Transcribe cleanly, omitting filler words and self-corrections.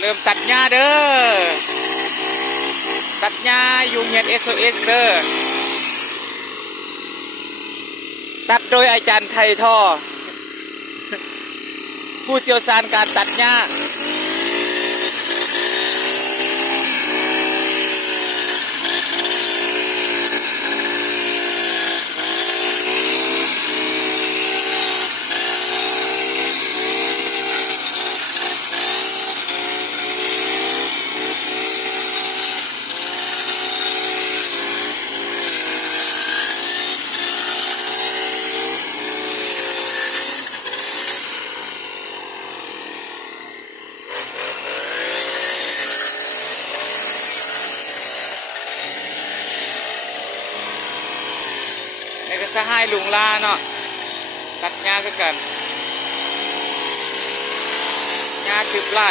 เริ่มตัดหญ้าเด้อตัดหญ้าอยู่เงียน SOS เด้อตัดโดยอาจารย์ไทยท่อผู้เชี่ยวชาญการตัดหญ้าในกระสะให้ลุงลาเนาะตัดหญ้าก็กันหญ้าทึบไล่